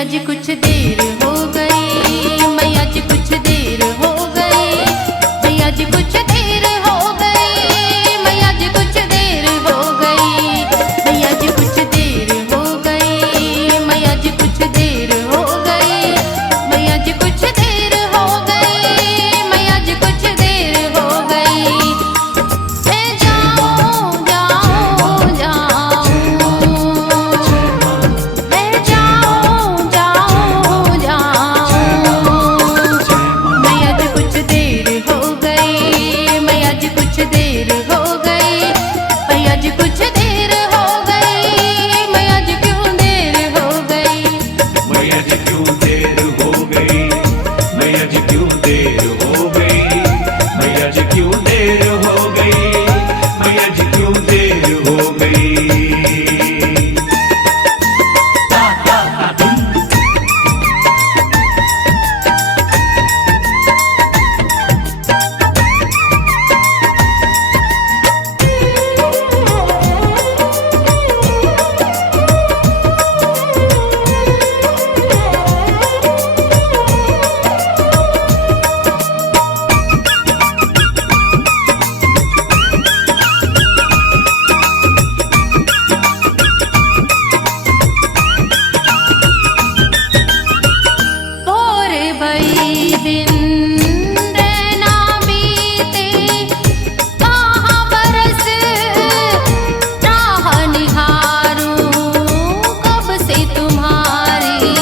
मैया जी कुछ देर हो गई, मैया जी कुछ देर हो गई, मैया जी कुछ देर हो गई, मैया जी कुछ देर हो गई, मैया जी कुछ देर हो गई, मैया जी कुछ देर हो गई, मैया जी कुछ देर हो गई, मैया जी कुछ देर हो गई। जाओ जाओ जाओ, जाओ जाओ जाओ, मैया जी कुछ देर हो गई, मैया जी कुछ देर हो गई, मैया जी कुछ देर हो गई, मैया जी क्यों देर हो गई, मैया जी क्यों देर हो गई, मैया जी क्यों देर हो गई, मैया जी क्यों देर हो गई, मैया जी क्यों देर हो गई। भोर भई दिन रैना बीते, कहाँ बरस राह निहारूं कब से तुम्हारी,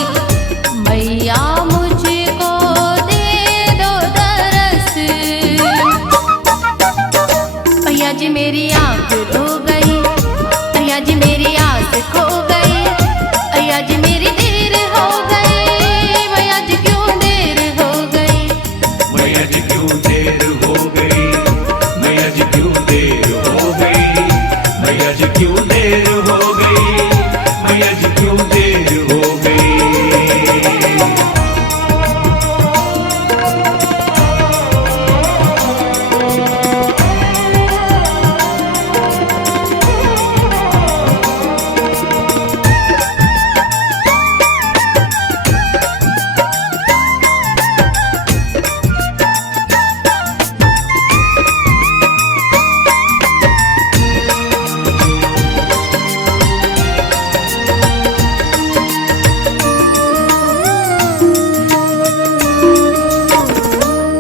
मैया मुझको दे दो दरस। मैया जी मेरी आँख रो गई, मैया जी मेरी आस खो गई, मैया जी मेरी देर हो गई, मैया जी क्यों देर हो गई, मैया जी क्यों देर हो गई, मैया जी क्यों देर हो गई, मैया जी क्यों देर हो गई, मैया जी क्यों देर हो गई।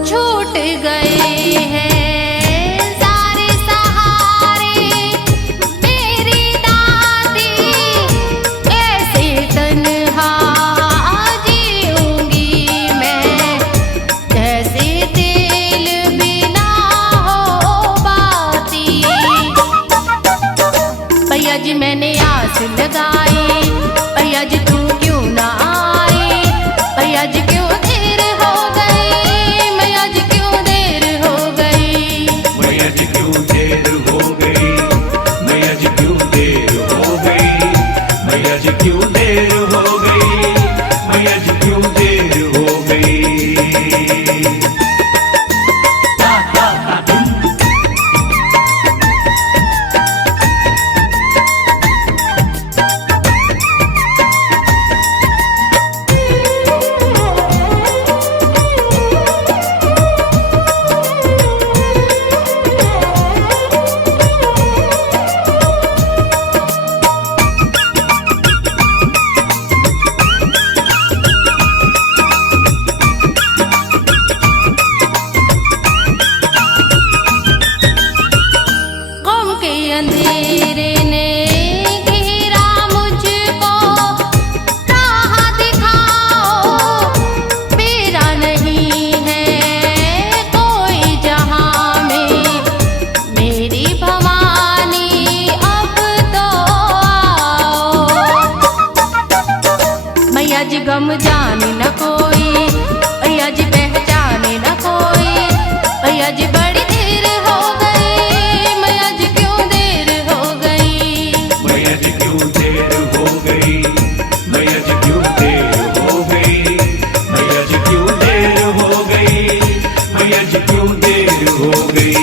छूट गए हैं सारे सहारे, मेरी दादी ऐसे तन्हा जीऊंगी मैं, जैसे तेल बिना हो बाती। भैया जी मैंने आस लगाई, भैया जी तू क्यों ना आई, भैया जी क्यों देर हो गई, मैया जी क्यों देर हो गई, मैया जी क्यों देर हो गई, मैया जी क्यों देर हो गई, मैया जी क्यों देर हो गई, मैया जी क्यों देर हो गई। गम के अंधेरे ने घेरा मुझको, राह दिखाओ, मेरा नहीं है कोई जहां में, मेरी भवानी अब तो आओ। मैया जी गम जाने न कोई, मैया जी पहचाने न कोई, मैया जी बड़ी देर हो गई, मैया जी क्यों देर हो गई, मैया जी क्यों देर हो गई, मैया जी क्यों देर हो गई, मैया जी क्यों देर हो गई, मैया जी क्यों देर हो गई,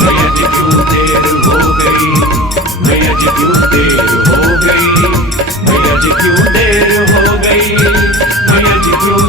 मैया जी क्यों देर हो गई, मैया जी क्यों देर हो गई, मैया जी क्यों देर हो गई। गई, मैया जी क्यों